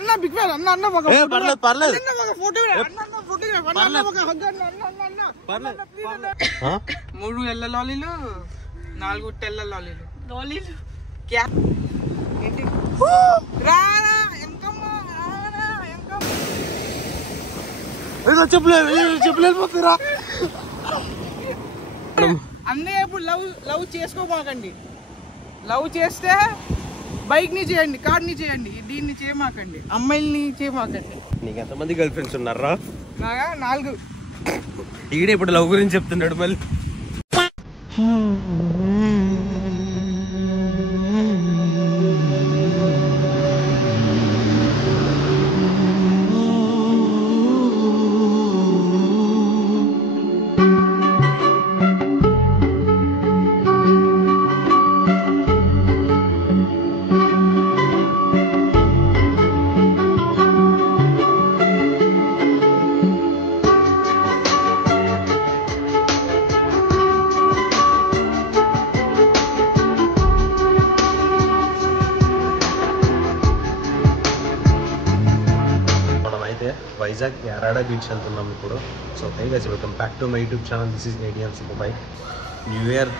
అన్న big fan అన్న అన్న ఒక పర్లేదు అన్న ఒక ఫోటో అన్న అన్న ఫోటో అన్న ఒక హగ్ అన్న అన్న అన్న పర్లేదు 3 ఎల్ల లాలీలు 4 తెల్ల లాలీలు క్యా ఏంటి రారా ఎంకమ్మా రారా ఎంకమ్మా ఏదో చెప్పలేదు పోతురా అన్నయ్య ఇప్పుడు లవ్ చేసుకోమాకండి. లవ్ చేస్తే బైక్ ని చేయండి, కార్ ని చేయండి, దీన్ని చేయమాకండి, అమ్మాయిల్ని చేయమాకండి. నీకు ఎంతమంది గర్ల్ ఫ్రెండ్స్ ఉన్నారా? 4. ఈడే ఇప్పుడు లవ్ గురించి చెప్తున్నాడు మళ్ళీ. వైజాగ్ యారాడా బీచ్ వెళ్తున్నాం ఇప్పుడు. So hi guys, welcome back to my YouTube channel. This is ADM Superbike. New year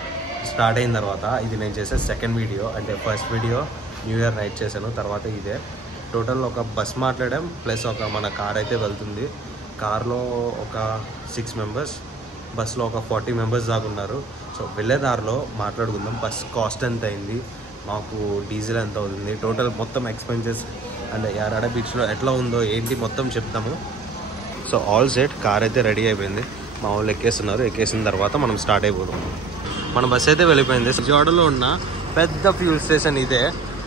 start అయిన తర్వాత ఇది నేను చేసే సెకండ్ వీడియో. అంటే first video new year night చేశాను, తర్వాత ఇదే. టోటల్ ఒక బస్ మాట్లాడాం, ప్లస్ ఒక మన కార్ అయితే వెళ్తుంది. కార్లో ఒక 6 మెంబర్స్, బస్లో ఒక 40 మెంబర్స్ దాకా ఉన్నారు. సో వెళ్ళేదారిలో మాట్లాడుకుందాం బస్ కాస్ట్ ఎంత అయింది, మాకు డీజిల్ ఎంత అవుతుంది, టోటల్ మొత్తం ఎక్స్పెన్సెస్ అండ్ యారాడా బీచ్లో ఎట్లా ఉందో ఏంటి మొత్తం చెప్తాము. సో ఆల్ సెట్, కార్ అయితే రెడీ అయిపోయింది, మా వాళ్ళు ఎక్కేస్తున్నారు. ఎక్కేసిన తర్వాత మనం స్టార్ట్ అయిపోతాం. మన బస్ అయితే వెళ్ళిపోయింది. విజయవాడలో ఉన్న పెద్ద ఫ్యూల్ స్టేషన్ ఇదే.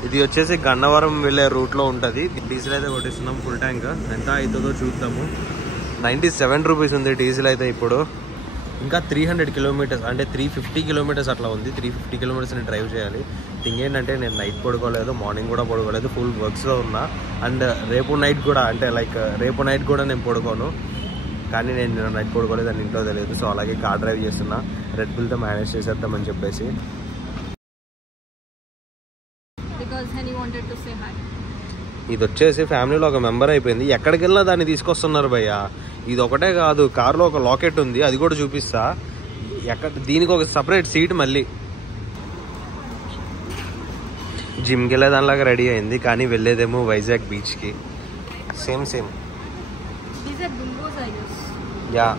ఇది వచ్చేసి గన్నవరం వెళ్ళే రూట్లో ఉంటుంది. డీజిల్ అయితే కొట్టిస్తున్నాం ఫుల్ ట్యాంక్. ఎంత అవుతుందో చూద్దాము. 97 రూపీస్ ఉంది డీజిల్ అయితే ఇప్పుడు. ఇంకా 300 కిలోమీటర్స్ అంటే 350 కిలోమీటర్స్ అట్లా ఉంది. 350 కిలోమీటర్స్ని డ్రైవ్ చేయాలి. థింగ్ ఏంటంటే నేను నైట్ పడుకోలేదు, మార్నింగ్ కూడా పడుకోలేదు, ఫుల్ వర్క్స్లో ఉన్నా. అండ్ రేపు నైట్ కూడా, అంటే లైక్ రేపు నైట్ కూడా నేను పడుకోను. కానీ నేను నైట్ పడుకోలేదు అని ఇంట్లో తెలియదు. సో అలాగే కార్ డ్రైవ్ చేస్తున్నా, రెడ్ బుల్తో మేనేజ్ చేసేద్దామని చెప్పేసి. ఇది వచ్చేసి ఫ్యామిలీలో ఒక మెంబర్ అయిపోయింది. ఎక్కడికి వెళ్ళినా దాన్ని తీసుకొస్తున్నారు భయ్య. ఇది ఒకటే కాదు, కార్లో ఒక లాకెట్ ఉంది, అది కూడా చూపిస్తా. దీనికి ఒక సపరేట్ సీట్. మళ్ళీ జిమ్కి వెళ్ళే దానిలాగా రెడీ అయింది, కానీ వెళ్ళేదేమో వైజాగ్ బీచ్కి. Same yeah.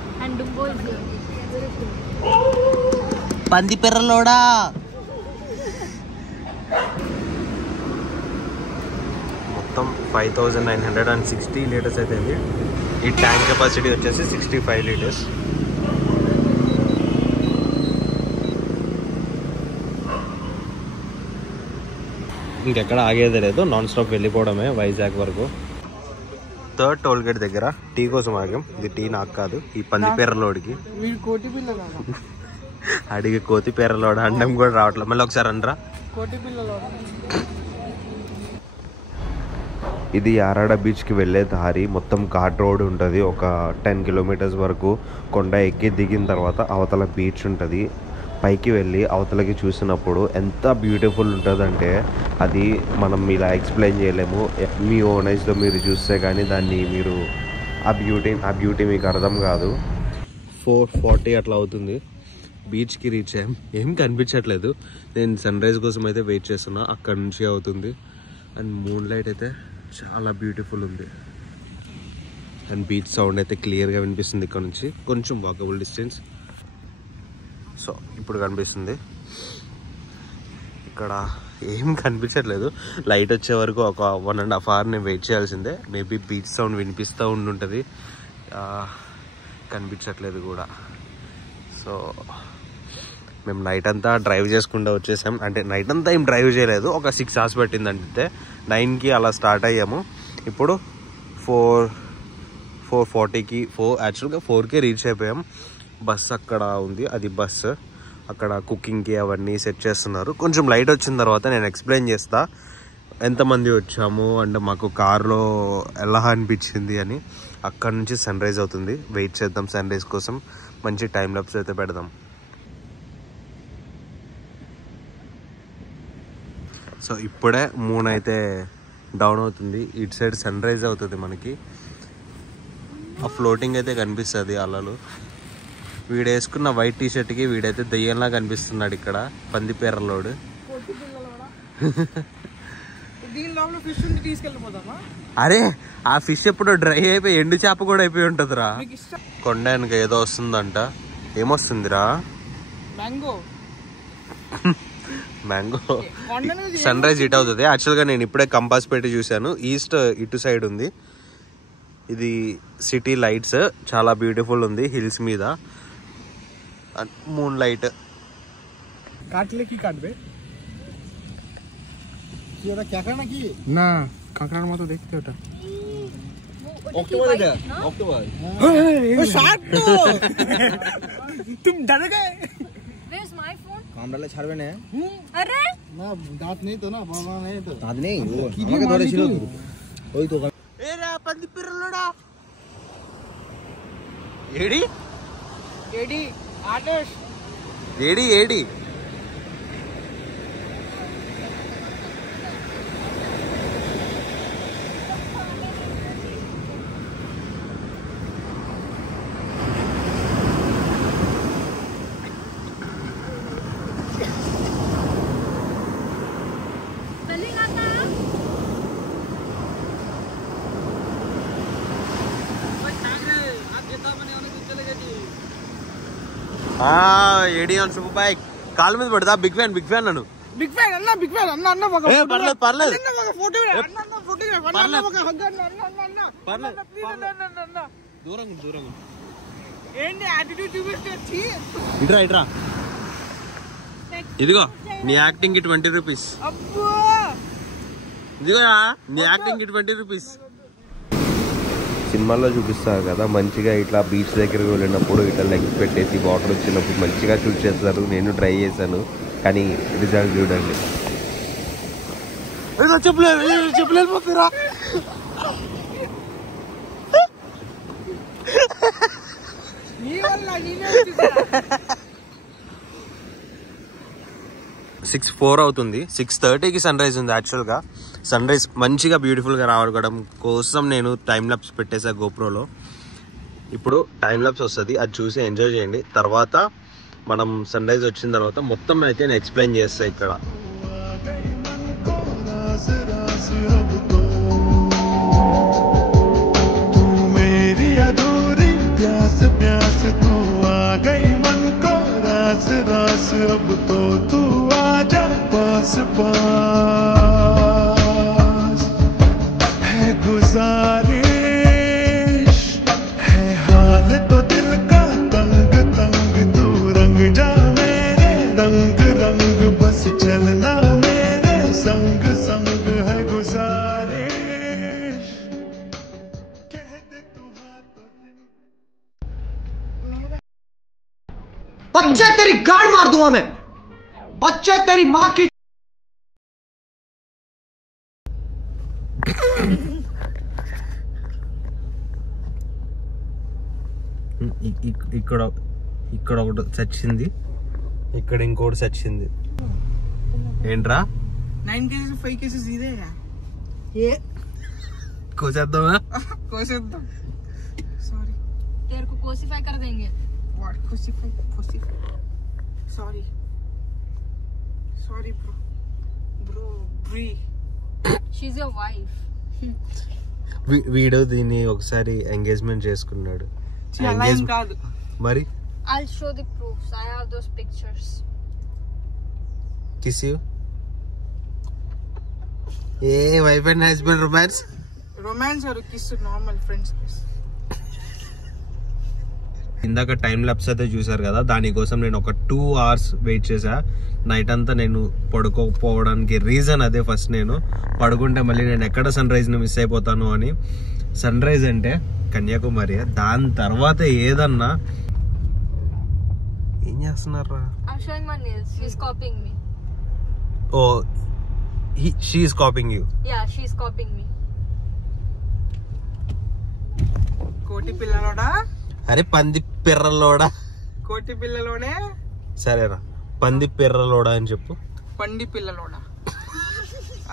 పంది పెర్రలోడా. మొత్తం 5960 లీటర్స్ అయితే ఉంది. ఈ ట్యాంక్ కెపాసిటీ వచ్చేసి 65 లీటర్స్. ఇంకెక్కడ ఆగేదే లేదు, నాన్ స్టాప్ వెళ్ళిపోవడమే వైజాగ్ వరకు. 3rd టోల్ గేట్ దగ్గర టీ కోసం ఆగాం. ఇది టీ నాకు కాదు, ఈ పందిపేరలోడికి. అడిగి కోతిపేరలోడ అండం కూడా రావట్లేదు. మళ్ళీ ఒకసారి అనరా. ఇది యారాడా బీచ్కి వెళ్ళే దారి. మొత్తం ఘాట్ రోడ్ ఉంటుంది. ఒక 10 కిలోమీటర్స్ వరకు కొండ ఎక్కి దిగిన తర్వాత అవతల బీచ్ ఉంటుంది. పైకి వెళ్ళి అవతలకి చూసినప్పుడు ఎంత బ్యూటిఫుల్ ఉంటుందంటే అది మనం ఇలా ఎక్స్ప్లెయిన్ చేయలేము. మీ ఓన్ ఐస్లో మీరు చూస్తే కానీ దాన్ని మీరు ఆ బ్యూటీ మీకు అర్థం కాదు. 4:40 అట్లా అవుతుంది. బీచ్కి రీచ్ అయ్యాం. ఏం కనిపించట్లేదు. నేను సన్ రైజ్ కోసం అయితే వెయిట్ చేస్తున్నా. అక్కడ నుంచి అవుతుంది. అండ్ మూన్ లైట్ అయితే చాలా బ్యూటిఫుల్ ఉంది. అండ్ బీచ్ సౌండ్ అయితే క్లియర్గా వినిపిస్తుంది ఇక్కడ నుంచి. కొంచెం వాకబుల్ డిస్టెన్స్. సో ఇప్పుడు కనిపిస్తుంది. ఇక్కడ ఏం కనిపించట్లేదు. లైట్ వచ్చే వరకు ఒక 1.5 hour నేను వెయిట్ చేయాల్సిందే. మేబీ బీచ్ సౌండ్ వినిపిస్తూ ఉండుంటుంది. కనిపించట్లేదు కూడా. సో మేము నైట్ అంతా డ్రైవ్ చేసుకుంటూ వచ్చేసాం. అంటే నైట్ అంతా ఏం డ్రైవ్ చేయలేదు, ఒక 6 hours పట్టింది. అంటే 9కి అలా స్టార్ట్ అయ్యాము. ఇప్పుడు 4:40కి యాక్చువల్గా 4కే రీచ్ అయిపోయాం. బస్ అక్కడ ఉంది, అది బస్. అక్కడ కుకింగ్కి అవన్నీ సెట్ చేస్తున్నారు. కొంచెం లైట్ వచ్చిన తర్వాత నేను ఎక్స్ప్లెయిన్ చేస్తా ఎంతమంది వచ్చాము అండ్ మాకు కార్లో ఎలా అనిపించింది అని. అక్కడ నుంచి సన్ రైజ్ అవుతుంది. వెయిట్ చేద్దాం సన్ రైజ్ కోసం. మంచి టైం లాప్స్ అయితే పెడదాం. సో ఇప్పుడే మూన్ అయితే డౌన్ అవుతుంది. ఇటు సైడ్ సన్ రైజ్ అవుతుంది మనకి. ఆ ఫ్లోటింగ్ అయితే కనిపిస్తుంది అలలు. వీడు వేసుకున్న వైట్ టీ షర్ట్కి వీడైతే దెయ్యంలా కనిపిస్తున్నాడు ఇక్కడ పందిపేరలోడు. అరే ఆ ఫిష్ ఎప్పుడు డ్రై అయిపోయి ఎండు చేప కూడా అయిపోయి ఉంటదిరా. కొండ వెనక ఏదో వస్తుందంట. ఏమొస్తుందిరా? మ్యాంగో. సన్ రైజ్ ఇట్ అవుతుంది. యాక్చువల్గా నేను ఇప్పుడే కంపాస్ పెట్టి చూశాను. ఈస్ట్ ఇటు సైడ్ ఉంది. ఇది సిటీ లైట్స్ చాలా బ్యూటిఫుల్ ఉంది. హిల్స్ మీద మూన్ లైట్. तुम डर गए? Where's my phone? कैमरा छाड़बे ने अरे ना दांत नहीं तो ना बाबा नहीं तो दांत नहीं वो आगे थोड़े छिलो ओई तो ఏరా పందిపిర్రలోడా ఏడి ఏడి ఆదేశ్ ఏడి ఏడి ఏడి అని సూపర్ బైక్ కాలు మీద పడదా. బిగ్ ఫ్యాన్ నన్ను. బిగ్ ఫ్యాన్ అన్న పర్లేదు ఫోటో అన్న ఫోటోగ్రాఫ్ అన్న ఒక హగ్ అన్న దూరంగా ఏంటి యాటిట్యూడ్ చూపిస్తే ఇట్రా ఇదిగో నీ యాక్టింగ్ కి 20 రూపీస్. అబ్బో ఇదిగో నీ యాక్టింగ్ కి 20 రూపీస్. సినిమాల్లో చూపిస్తారు కదా మంచిగా ఇట్లా బీచ్ దగ్గరికి వెళ్ళినప్పుడు ఇట్లా లెగ్స్ పెట్టేసి వాటర్ వచ్చినప్పుడు మంచిగా షూట్ చేస్తారు. నేను ట్రై చేశాను కానీ రిజల్ట్ చూడండి. చెప్పలేకపోతురా. నీ వల్ల నేనే 6:04 అవుతుంది. 6:30కి సన్ రైజ్ ఉంది. యాక్చువల్గా సన్ రైజ్ మంచిగా బ్యూటిఫుల్గా రావడం కోసం నేను టైం ల్యాప్స్ పెట్టేసా గోప్రోలో. ఇప్పుడు టైం ల్యాప్స్ వస్తుంది, అది చూసి ఎంజాయ్ చేయండి. తర్వాత మనం సన్ రైజ్ వచ్చిన తర్వాత మొత్తం అయితే నేను ఎక్స్ప్లెయిన్ చేస్తాను ఇక్కడ. अब तो तू आजा पास पास है गुजारिश है हाल तो दिल का तंग तंग तू रंग जा मेरे रंग रंग बस चलना मेरे संग संग है गुजारिश कह दे तू हाथों बच्चे तेरी गाड़ मार दूंगा मैं. बच्चे तेरी माँ की ఇక్కడ ఒకటి చచ్చింది, ఇక్కడ ఇంకోటి చచ్చింది. ఏంట్రా 9 cases 5 cases ఇదే కోసేద్దామా? కోసేద్దాం. సారీ तेरे को कोसिफाई कर देंगे. What? Crucify. Sorry, bro. Bree. She's your wife. Video దీన్ని ఒకసారి ఎంగేజ్మెంట్ చేసుకున్నాడు. కాదు మరి I'll show the proofs. I have those pictures. Kiss you. A wife and husband romance or kiss normal friends kiss. ఇందాక టైం ల్యాప్స్ అయితే చూసారు కదా, దానికోసం నేను ఒక 2 hours వెయిట్ చేసా. నైట్ అంతా నేను పడుకోకపోవడానికి రీజన్ అదే. ఫస్ట్ నేను పడుకుంటే మళ్ళీ నేను ఎక్కడ సన్ రైజ్ని మిస్ అయిపోతాను అని. సన్ రైజ్ అంటే కన్యాకుమారి. దాని తర్వాత ఏదన్నా ఏం చేస్తున్నారా? I'm showing my nails. She's copying me. Oh she is copying you. Yeah, she's copying me. కోటి పిల్లలోడా? అరే పంది పిర్రలోడా. కోటి పిల్లలోనే. సరేరా పంది పిర్రలోడా అని చెప్పు. పంది పిల్లలోడా.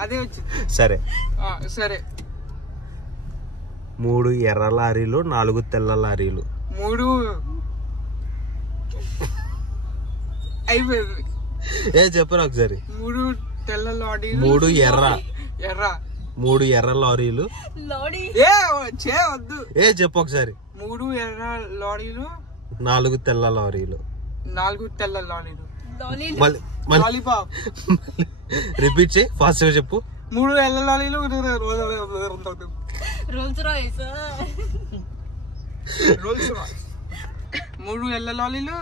అదే వచ్చింది. సరే సరే 3 ఎర్ర లారీలు 4 తెల్ల లారీలు. 3 అయిపోయింది. చెప్పరా ఒకసారి. 3 తెల్ల లారీలు 3 ఎర్ర 3 ఎర్ర లారీలు. వద్దు చెప్పు ఒకసారి. 3 ఎర్ర లారీలు 4 తెల్ల లారీలు. 4 తెల్ల లారీలు. లాలీపాప్. రిపీట్ చేయి, ఫాస్ట్ గా చెప్పు. 3 ఎర్ర లారీలు రోల్స్ రాయిస్. 3 ఎర్ర లారీలు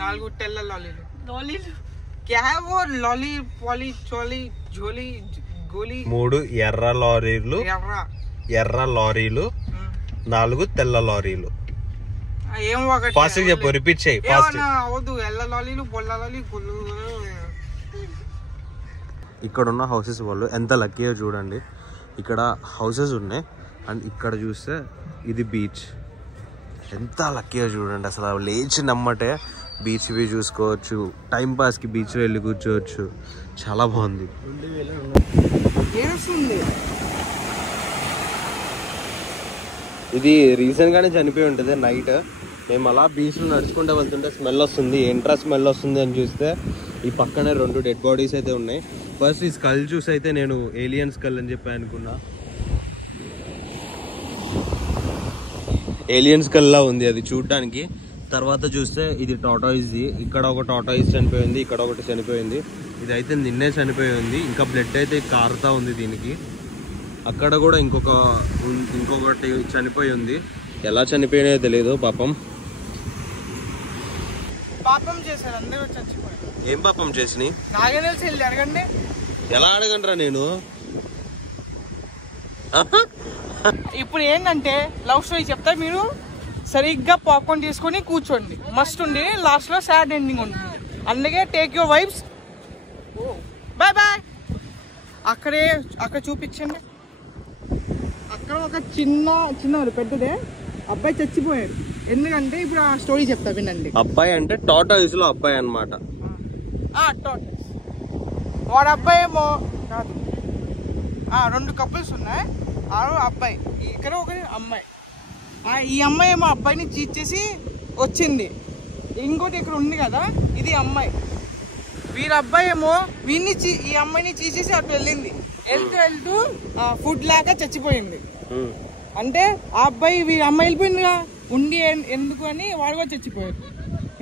4 తెల్ల లారీలు. లాలీలు क्या है वो लॉली पॉली चोली झोली गोली. 3 ఎర్ర లారీలు ఎర్ర లారీలు 4 తెల్ల లారీలు. ఏం ఒకటి ఫాస్ట్ గా చెప్పు, రిపీట్ చేయి ఫాస్ట్. అవద్దు ఎల్ల లారీలు బొల్ల లారీ గుళ్ళు. ఇక్కడ ఉన్న హౌసెస్ వాళ్ళు ఎంత లక్కీయో చూడండి. ఇక్కడ హౌసెస్ ఉన్నాయి అండ్ ఇక్కడ చూస్తే ఇది బీచ్. ఎంత లక్కీయో చూడండి. అసలు లేచి నమ్మటే బీచ్ వ్యూ చూసుకోవచ్చు, టైం పాస్కి బీచ్లో వెళ్ళి కూర్చోవచ్చు. చాలా బాగుంది. ఇది రీసెంట్గానే చనిపోయి ఉంటుంది నైట్. మేము అలా బీచ్లో నడుచుకుంటూ వెళ్తుంటే స్మెల్ వస్తుంది. ఏంట్రా స్మెల్ వస్తుంది అని చూస్తే ఈ పక్కనే 2 డెడ్ బాడీస్ అయితే ఉన్నాయి. ఫస్ట్ ఈ స్కల్ చూసి అయితే నేను ఏలియన్ స్కల్ అని చెప్పి అనుకున్నా. ఏలియన్ స్కల్ లా ఉంది అది చూడడానికి. తర్వాత చూస్తే ఇది టాటాయిస్. ఇక్కడ ఒక టాటాయిస్ చనిపోయింది, ఇక్కడ ఒకటి చనిపోయింది. ఇదైతే నిన్నే చనిపోయింది. ఇంకా బ్లడ్ అయితే కారుతా ఉంది దీనికి. అక్కడ కూడా ఇంకొకటి చనిపోయి ఉంది. ఎలా చనిపోయినాయో తెలియదు. పాపం చేశారు, అందరూ చచ్చిపోయారు. ఏం పాపం చేసినాయి నాగే తెలిసి వెళ్ళి అడగండి. ఎలా అడగండ్రా నేను. ఇప్పుడు ఏంటంటే లవ్ స్టోరీ చెప్తా, మీరు సరిగ్గా పాప్కార్న్ తీసుకొని కూర్చోండి. మస్ట్ ఉండి లాస్ట్ లో సాడ్ ఎండింగ్ ఉంటుంది. అందుకే take your vibes. Bye bye. అక్కడ చూపించండి. అక్కడ ఒక చిన్న పెద్దదే అబ్బాయి చచ్చిపోయాడు. ఎందుకంటే ఇప్పుడు ఆ స్టోరీ చెప్తా వినండి. అబ్బాయి అంటే టాటాయిస్ లో అబ్బాయి అన్నమాట. వాడు అబ్బాయి ఏమో కాదు. 2 కపుల్స్ ఉన్నాయి. అబ్బాయి ఇక్కడ ఒకరి అమ్మాయి. ఈ అమ్మాయి ఏమో అబ్బాయిని చీట్ చేసి వచ్చింది. ఇంకోటి ఇక్కడ ఉంది కదా, ఇది అమ్మాయి. వీరి అబ్బాయి ఏమో ఈ అమ్మాయిని చీట్ చేసి అటు వెళ్ళింది. వెళ్తూ ఫుడ్ లేక చచ్చిపోయింది. అంటే ఆ అబ్బాయి వీరి అమ్మాయి వెళ్ళిపోయిందిగా, ఉండి ఎందుకు అని వాడు కూడా చచ్చిపోయాడు.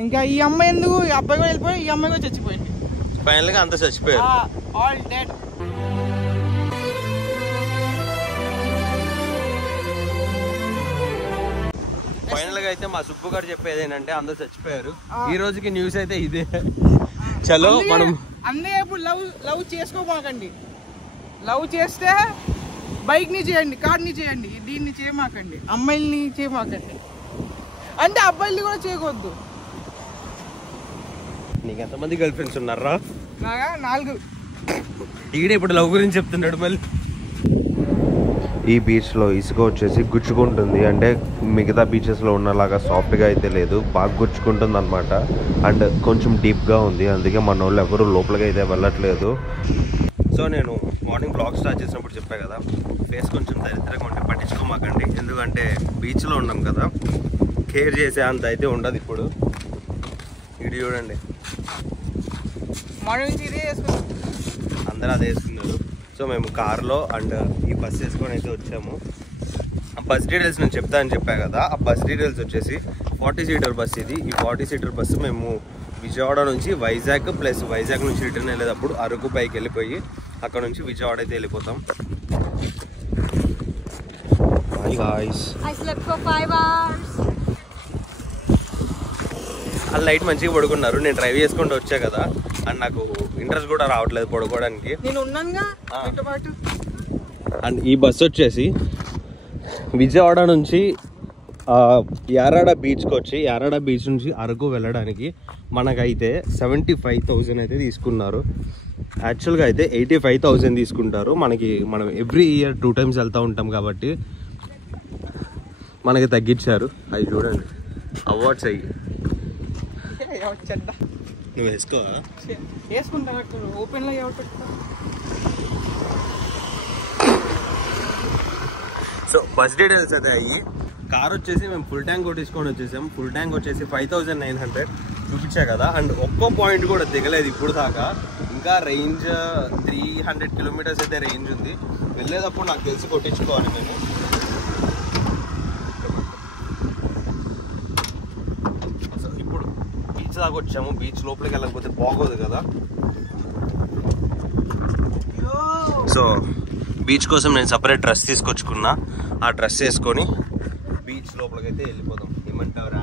ఇంకా ఈ అమ్మాయి ఎందుకు, ఈ అబ్బాయి కూడా వెళ్ళిపోయి ఈ అమ్మాయి కూడా చచ్చిపోయింది. ఫైనల్ గా అంతా చచ్చిపోయారు. All dead. ఫైనల్ గా అయితే మా సుబ్బు గారు చెప్పేది ఏంటంటే అందరూ చచ్చిపోయారు. ఈ రోజుకి న్యూస్ అయితే ఇదే. చలో మనం అన్నీ ఇప్పుడు లవ్ చేసుకోమాకండి. లవ్ చేస్తే బైక్ ని చేయండి, కార్ ని చేయండి, దీన్ని చేయమాకండి, అమ్మాయిల్ని చేయమాకండి. అంటే అబ్బాయిల్ని కూడా చేయకూడదు. నీకు ఎంతమంది గర్ల్ ఫ్రెండ్స్ ఉన్నారా? 4. ఈడే ఇప్పుడు లవ్ గురించి చెప్తున్నాడు మళ్ళీ. ఈ బీచ్లో ఇసుక వచ్చేసి గుచ్చుకుంటుంది. అంటే మిగతా బీచెస్లో ఉన్నలాగా సాఫ్ట్గా అయితే లేదు, బాగా గుచ్చుకుంటుంది అనమాట. అండ్ కొంచెం డీప్గా ఉంది. అందుకే మన వాళ్ళు ఎవరు లోపలికి అయితే వెళ్ళట్లేదు. సో నేను మార్నింగ్ బ్లాగ్ స్టార్ట్ చేసినప్పుడు చెప్పా కదా, ఫేస్ కొంచెం దరిద్రంగా ఉంటే పట్టించుకోమాకండి. ఎందుకంటే బీచ్లో ఉన్నాం కదా, కేర్ చేసే అంత అయితే ఉండదు. ఇప్పుడు ఇది చూడండి, అందరూ అదే వేసుకున్నారు. సో మేము కార్లో అండ్ ఈ బస్ వేసుకొని అయితే వచ్చాము. ఆ బస్ డీటెయిల్స్ నేను చెప్తా అని చెప్పా కదా, ఆ బస్ డీటెయిల్స్ వచ్చేసి 40 సీటర్ బస్ ఇది. ఈ 40 సీటర్ బస్సు మేము విజయవాడ నుంచి వైజాగ్ ప్లస్ వైజాగ్ నుంచి రిటర్న్ వెళ్ళేటప్పుడు అరకు పైకి వెళ్ళిపోయి అక్కడ నుంచి విజయవాడ అయితే వెళ్ళిపోతాం. వాళ్ళు నైట్ మంచిగా పడుకున్నారు. నేను డ్రైవ్ చేసుకుంటూ వచ్చా కదా, అండ్ నాకు ఇంట్రెస్ట్ కూడా రావట్లేదు పడుకోవడానికి. అండ్ ఈ బస్సు వచ్చేసి విజయవాడ నుంచి యారాడ బీచ్కి వచ్చి యారాడ బీచ్ నుంచి అరకు వెళ్ళడానికి మనకైతే 75,000 అయితే తీసుకున్నారు. యాక్చువల్గా అయితే 85,000 తీసుకుంటారు. మనం ఎవ్రీ ఇయర్ 2 times వెళ్తూ ఉంటాం కాబట్టి మనకి తగ్గించారు. అవి చూడండి, అవార్డ్స్ అయ్యి. నువ్వు వేసుకోవా? వేసుకుంటా. ఓపెన్ లో సో బస్ డీటెయిల్స్ అయితే అయ్యి కార్ వచ్చేసి మేము ఫుల్ ట్యాంక్ కొట్టించుకొని వచ్చేసాం. ఫుల్ ట్యాంక్ వచ్చేసి 5900 చూపించా కదా. అండ్ ఒక్కో పాయింట్ కూడా దిగలేదు ఇప్పుడు దాకా. ఇంకా రేంజ్ 300 కిలోమీటర్స్ అయితే రేంజ్ ఉంది. వెళ్ళేటప్పుడు నాకు తెలిసి కొట్టించుకోవాలి మేము. సో ఇప్పుడు బీచ్ దాకా వచ్చాము. బీచ్ లోపలికి వెళ్ళకపోతే బాగోదు కదా. సో బీచ్ కోసం నేను సపరేట్ డ్రెస్ తీసుకొచ్చుకున్నా. ఆ డ్రెస్ వేసుకొని బీచ్ లోపలికి అయితే వెళ్ళిపోదాం. ఏమంటావురా?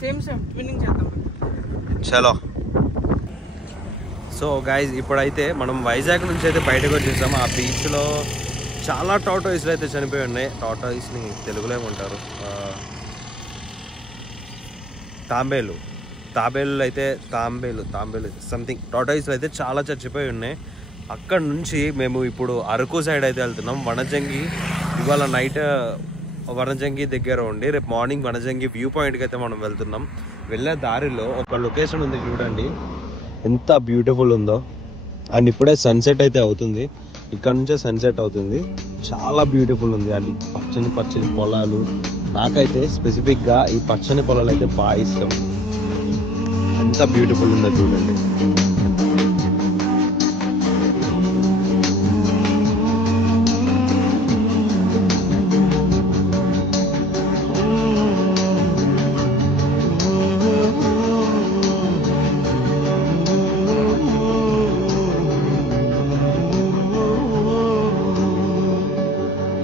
సేమ్ ట్విన్నింగ్ చేద్దాం. చలో. సో గైజ్ ఇప్పుడైతే మనం వైజాగ్ నుంచి అయితే బయటకు వచ్చేసాము. ఆ బీచ్లో చాలా టార్టాయిస్లు అయితే చనిపోయి ఉన్నాయి. టార్టాయిస్ని తెలుగులో ఏమంటారు? తాబేలు అయితే తాంబేలు సంథింగ్. టార్టాయిస్లు అయితే చాలా చచ్చిపోయి ఉన్నాయి. అక్కడ నుంచి మేము ఇప్పుడు అరకు సైడ్ అయితే వెళ్తున్నాం. వనజంగి ఇవాళ నైట్ వనజంగి దగ్గర ఉండి రేపు మార్నింగ్ వనజంగి వ్యూ పాయింట్కి అయితే మనం వెళ్తున్నాం. వెళ్ళే దారిలో ఒక లొకేషన్ ఉంది చూడండి, ఎంత బ్యూటిఫుల్ ఉందో. అండ్ ఇప్పుడే సన్సెట్ అయితే అవుతుంది. ఇక్కడ నుంచే సన్సెట్ అవుతుంది. చాలా బ్యూటిఫుల్ ఉంది. అది పచ్చని పొలాలు. నాకైతే స్పెసిఫిక్గా ఈ పచ్చని పొలాలు అయితే బాగా ఇష్టం. ఎంత బ్యూటిఫుల్ ఉందో చూడండి.